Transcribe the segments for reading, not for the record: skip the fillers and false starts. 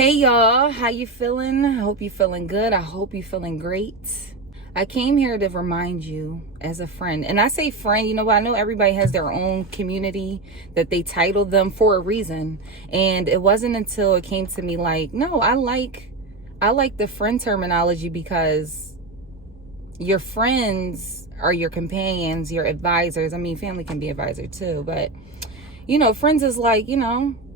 Hey y'all, how you feeling? I hope you're feeling good. I hope you're feeling great. I came here to remind you as a friend, and I say friend, you know what? I know everybody has their own community that they titled them for a reason. And it wasn't until it came to me like, no, I like the friend terminology because your friends are your companions, your advisors. I mean, family can be advisor too, but friends is like,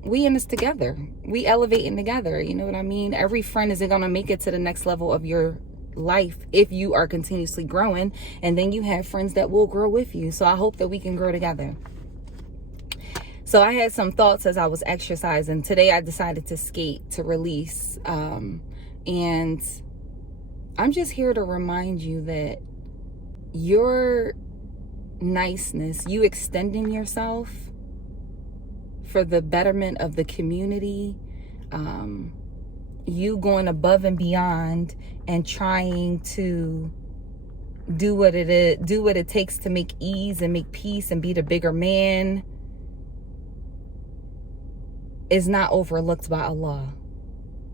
we in this together. We elevating together. You know what I mean? Every friend isn't going to make it to the next level of your life if you are continuously growing. And then you have friends that will grow with you. So I hope that we can grow together. So I had some thoughts as I was exercising. Today I decided to skate, to release. And I'm just here to remind you that your niceness, you extending yourself for the betterment of the community, you going above and beyond and trying to do what it takes to make ease and make peace and be the bigger man is not overlooked by Allah.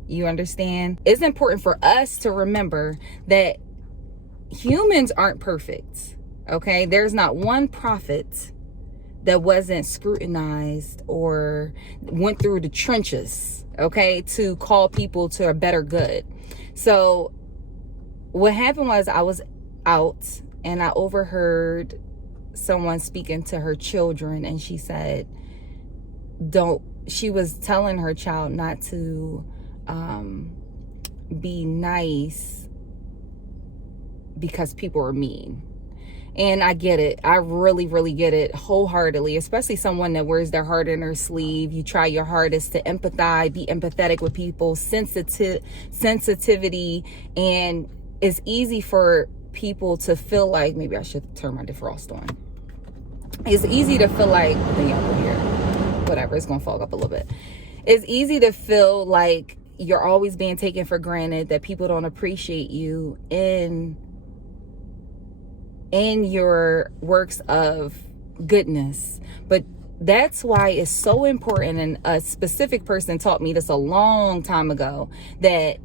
You understand? It's important for us to remember that humans aren't perfect. Okay? There's not one prophet that wasn't scrutinized or went through the trenches, okay, to call people to a better good. So what happened was I was out and I overheard someone speaking to her children, and she said, she was telling her child not to be nice because people are mean. And I get it. I really, really get it wholeheartedly, especially someone that wears their heart in their sleeve. You try your hardest to empathize, be empathetic with people, sensitivity. And it's easy for people to feel like, maybe I should turn my defrost on. It's easy to feel like, whatever, it's going to fog up a little bit. It's easy to feel like you're always being taken for granted, that people don't appreciate you in your works of goodness. But that's why it's so important, and a specific person taught me this a long time ago, that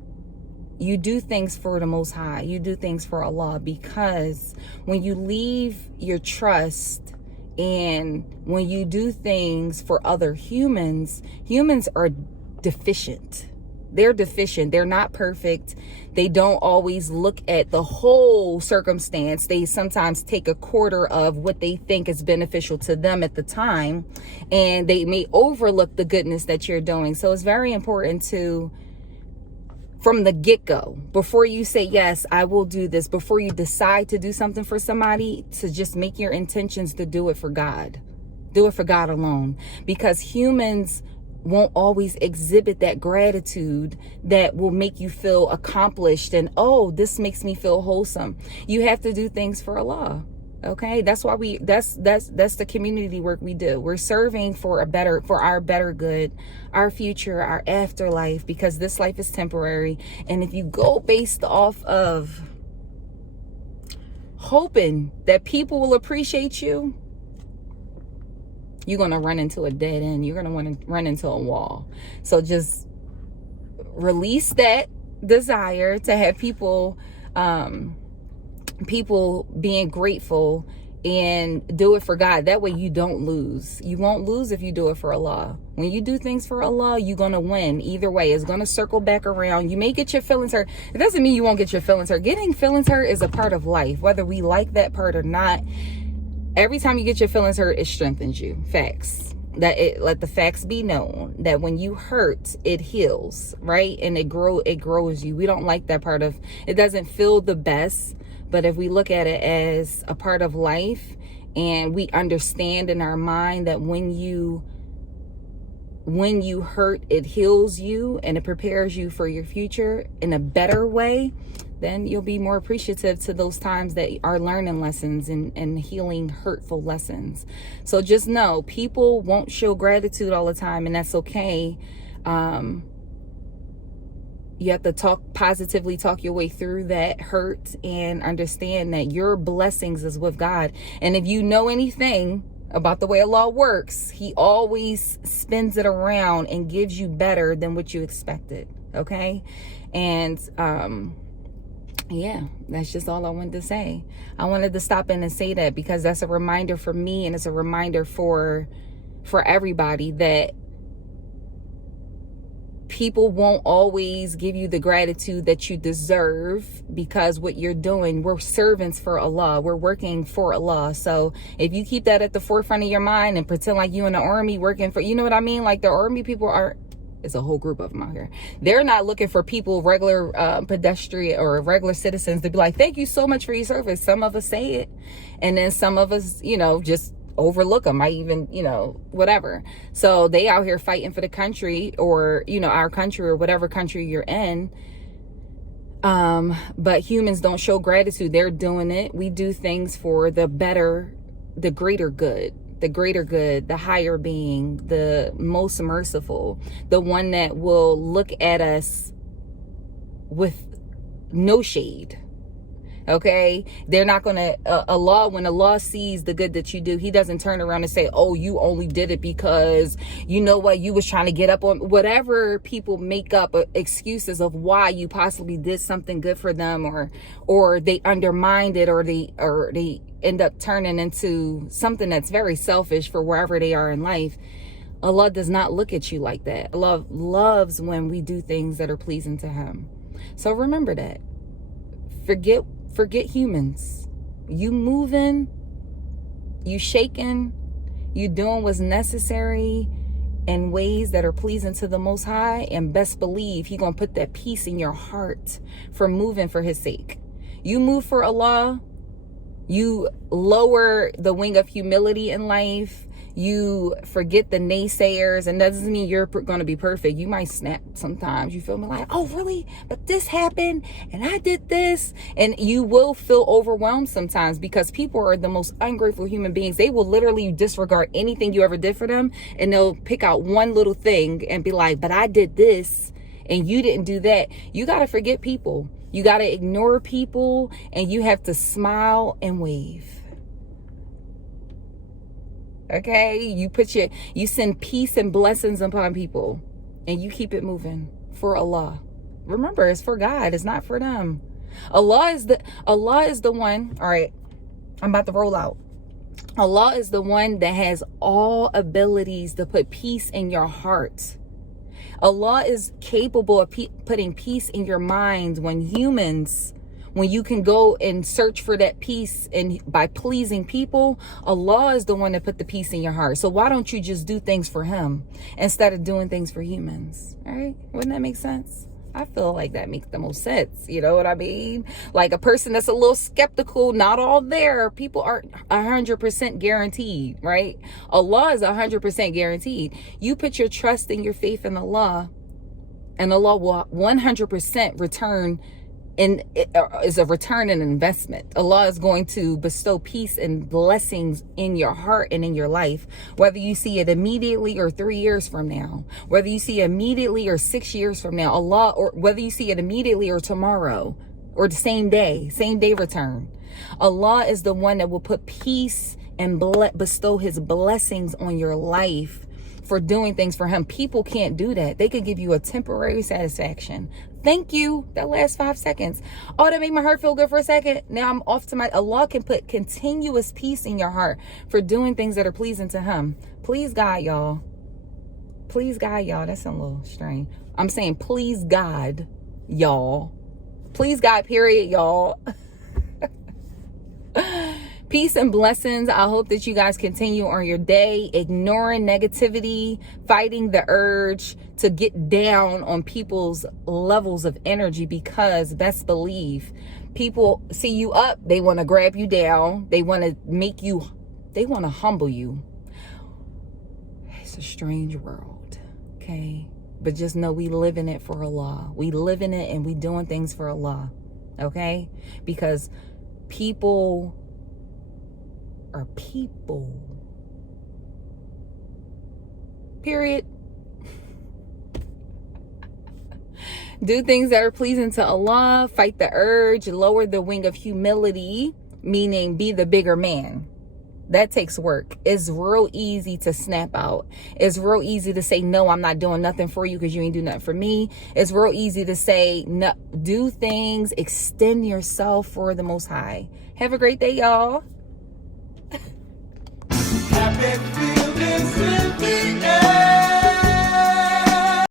you do things for the Most High, you do things for Allah, because when you leave your trust and when you do things for other humans are deficient. They're deficient. They're not perfect. They don't always look at the whole circumstance. They sometimes take a quarter of what they think is beneficial to them at the time, and they may overlook the goodness that you're doing. So it's very important to, from the get-go, before you say, yes, I will do this, before you decide to do something for somebody, to just make your intentions to do it for God. Do it for God alone. Because humans won't always exhibit that gratitude that will make you feel accomplished and, oh, this makes me feel wholesome. You have to do things for Allah. Okay, that's why that's the community work we do. We're serving for our better good, our future, our afterlife, because this life is temporary. And if you go based off of hoping that people will appreciate you, you're going to run into a dead end. You're going to want to run into a wall. So just release that desire to have people being grateful, and do it for God. That way you don't lose. You won't lose if you do it for Allah. When you do things for Allah, you're going to win. Either way, it's going to circle back around. You may get your feelings hurt. It doesn't mean you won't get your feelings hurt. Getting feelings hurt is a part of life, whether we like that part or not. Every time you get your feelings hurt, it strengthens you. Facts. Let the facts be known that when you hurt, it heals, right? And it grows you. We don't like that part of it. Doesn't feel the best, but if we look at it as a part of life, and we understand in our mind that when you hurt, it heals you and it prepares you for your future in a better way, then you'll be more appreciative to those times that are learning lessons and healing hurtful lessons. So just know, people won't show gratitude all the time, and that's okay. You have to talk your way through that hurt, and understand that your blessings is with God. And if you know anything about the way Allah works. He always spins it around and gives you better than what you expected. Okay. And yeah, that's just all I wanted to say. I wanted to stop in and say that because that's a reminder for me, and it's a reminder for everybody that people won't always give you the gratitude that you deserve, because what you're doing, we're servants for Allah. We're working for Allah. So if you keep that at the forefront of your mind and pretend like you in the army working for, you know what I mean? Like the army people are, it's a whole group of them out here. They're not looking for people, regular pedestrian or regular citizens, to be like, thank you so much for your service. Some of us say it, and then some of us, just overlook them. I even, whatever. So they out here fighting for the country, or, our country, or whatever country you're in. But humans don't show gratitude. They're doing it. We do things for the better, the greater good, the higher being, the most merciful, the one that will look at us with no shade. Okay, they're not gonna Allah, when Allah sees the good that you do, he doesn't turn around and say, oh, you only did it because you know what, you was trying to get up on whatever people make up excuses of why you possibly did something good for them, or they undermined it, or they end up turning into something that's very selfish for wherever they are in life. Allah does not look at you like that. Allah loves when we do things that are pleasing to him. So remember that. Forget humans. You moving, you shaking, you doing what's necessary in ways that are pleasing to the Most High, and best believe he gonna put that peace in your heart for moving for his sake. You move for Allah, you lower the wing of humility in life. You forget the naysayers, and that doesn't mean you're going to be perfect. You might snap sometimes. You feel me like, oh, really? But this happened, and I did this. And you will feel overwhelmed sometimes, because people are the most ungrateful human beings. They will literally disregard anything you ever did for them, and they'll pick out one little thing and be like, but I did this, and you didn't do that. You got to forget people. You got to ignore people, and you have to smile and wave. Okay, you send peace and blessings upon people, and you keep it moving for Allah. Remember, it's for God. It's not for them. Allah is the one. All right, I'm about to roll out. Allah is the one that has all abilities to put peace in your heart. Allah is capable of putting peace in your mind when you can go and search for that peace, and by pleasing people, Allah is the one that put the peace in your heart. So why don't you just do things for him instead of doing things for humans? All right, wouldn't that make sense? I feel like that makes the most sense. You know what I mean? Like a person that's a little skeptical, not all there. People aren't 100% guaranteed, right? Allah is 100% guaranteed. You put your trust and your faith in Allah, and Allah will 100% return. And it is a return and investment. Allah is going to bestow peace and blessings in your heart and in your life, whether you see it immediately or 3 years from now, whether you see it immediately or 6 years from now, Allah, or whether you see it immediately or tomorrow or the same day return. Allah is the one that will put peace and bestow his blessings on your life for doing things for him. People can't do that. They could give you a temporary satisfaction. Thank you. That last 5 seconds. Oh, that made my heart feel good for a second. Now I'm off to Allah can put continuous peace in your heart for doing things that are pleasing to him. Please God, y'all. Please God, y'all. That's a little strange. I'm saying please God, y'all. Please God, period, y'all. Peace and blessings. I hope that you guys continue on your day, ignoring negativity, fighting the urge to get down on people's levels of energy, because best believe people see you up, they want to grab you down, they want to humble you. It's a strange world, okay? But just know we live in it for Allah. We live in it, and we doing things for Allah, okay? Because people are people. Period. Do things that are pleasing to Allah. Fight the urge. Lower the wing of humility, meaning be the bigger man. That takes work. It's real easy to snap out. It's real easy to say, no, I'm not doing nothing for you because you ain't do nothing for me. It's real easy to say, no, do things, extend yourself for the Most High. Have a great day, y'all. Happy